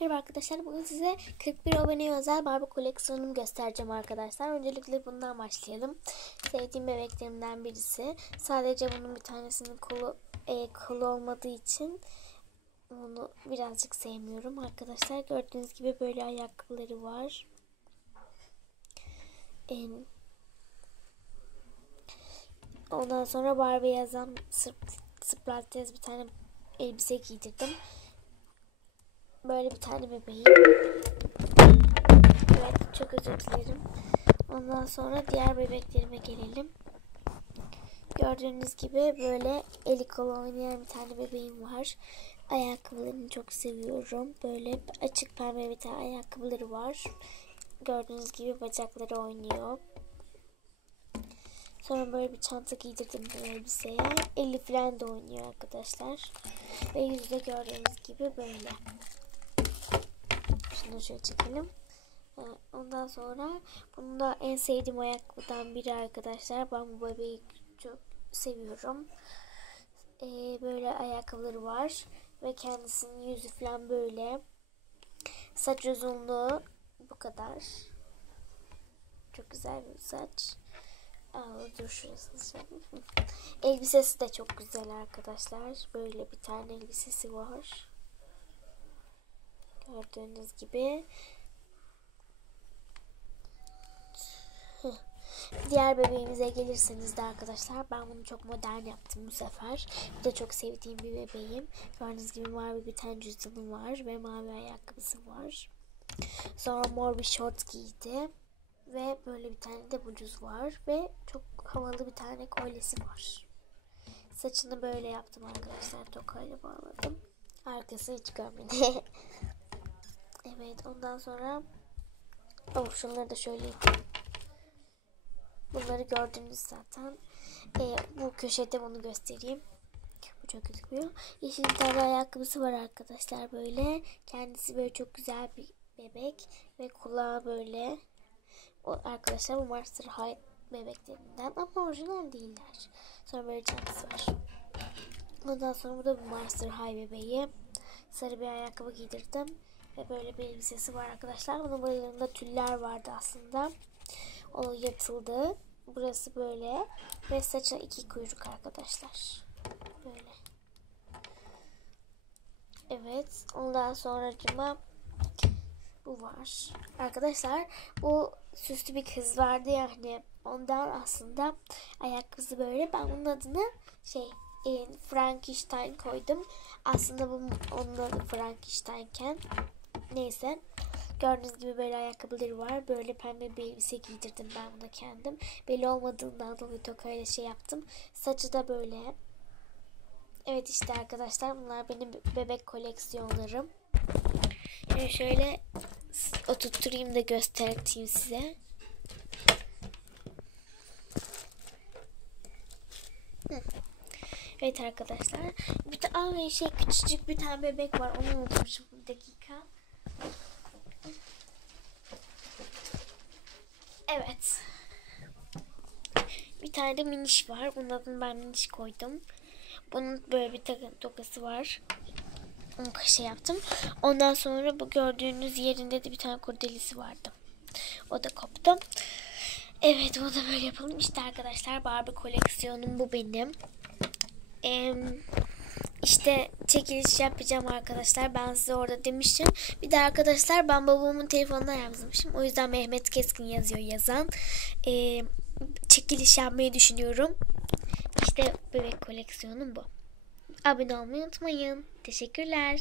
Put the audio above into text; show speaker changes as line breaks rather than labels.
Merhaba arkadaşlar. Bugün size 41 aboneye özel Barbie koleksiyonumu göstereceğim arkadaşlar. Öncelikle bundan başlayalım. Sevdiğim bebeklerimden birisi. Sadece bunun bir tanesinin kolu, e, kolu olmadığı için bunu birazcık sevmiyorum arkadaşlar. Gördüğünüz gibi böyle ayakkabıları var. En Ondan sonra Barbie yazan Sprite bir tane elbise giydirdim. Böyle bir tane bebeğim. Evet çok özür dilerim. Ondan sonra diğer bebeklerime gelelim. Gördüğünüz gibi böyle eli kolu oynayan bir tane bebeğim var. Ayakkabılarını çok seviyorum. Böyle açık pembe bir tane ayakkabıları var. Gördüğünüz gibi bacakları oynuyor. Sonra böyle bir çanta giydirdim bu elbiseye. Eli falan da oynuyor arkadaşlar. Ve yüzde gördüğünüz gibi böyle. Şunu şöyle çekelim. Ee, ondan sonra bunu da en sevdiğim ayakkabıdan biri arkadaşlar. Ben bu bebeği çok seviyorum. Ee, böyle ayakkabıları var. Ve kendisinin yüzü falan böyle. Saç uzunluğu bu kadar. Çok güzel bir saç. Aa, dur şurası Elbisesi de çok güzel arkadaşlar. Böyle bir tane elbisesi var. Gördüğünüz gibi. Diğer bebeğimize gelirseniz de arkadaşlar ben bunu çok modern yaptım bu sefer. Bu da çok sevdiğim bir bebeğim. Gördüğünüz gibi mavi bir tane cüzdanı var ve mavi ayakkabısı var. Sonra mor bir short giydi. Ve böyle bir tane de bluz var. Ve çok havalı bir tane kolyesi var. Saçını böyle yaptım arkadaşlar. Tokayla bağladım. Arkası hiç görmedi. evet ondan sonra oh, şunları da şöyle. Bunları gördünüz zaten. Ee, bu köşede bunu göstereyim. Bu çok gözükmüyor. Yeşil bir ayakkabısı var arkadaşlar böyle. Kendisi böyle çok güzel bir bebek. Ve kulağı böyle o arkadaşlar bu Master High bebeklerinden ama orijinal değiller. Sonra böyle çantası var. Ondan sonra burada bir Master High bebeği. Sarı bir ayakkabı giydirdim. Ve böyle bir elbisesi var arkadaşlar. Bunun boylarında tüller vardı aslında. O yatıldı. Burası böyle. Ve saça iki kuyruk arkadaşlar. Böyle. Evet. Ondan sonra cima bu var. Arkadaşlar bu süslü bir kız vardı yani ondan aslında ayakkabısı böyle. Ben bunun adını şey e, Frankenstein koydum. Aslında bu onun adı Frankenstein'ken. Neyse. Gördüğünüz gibi böyle ayakkabıları var. Böyle pembe bir elbise giydirdim ben buna kendim. Belli olmadığından dolayı tokayla şey yaptım. Saçı da böyle. Evet işte arkadaşlar bunlar benim bebek koleksiyonlarım. Şimdi şöyle oturtturayım da göstereyim size. Evet arkadaşlar. Bir tane şey küçücük bir tane bebek var. Onu unutmuşum bir dakika. Evet. Bir tane de miniş var. Bunun adını ben miniş koydum. Bunun böyle bir tokası var şey yaptım. Ondan sonra bu gördüğünüz yerinde de bir tane kurdelisi vardı. O da koptu. Evet o da böyle yapalım. İşte arkadaşlar Barbie koleksiyonum bu benim. Ee, işte çekiliş yapacağım arkadaşlar. Ben size orada demiştim. Bir de arkadaşlar ben babamın telefonuna yazmışım. O yüzden Mehmet Keskin yazıyor yazan. Ee, çekiliş yapmayı düşünüyorum. İşte bebek koleksiyonum bu. Abone olmayı unutmayın. Teşekkürler.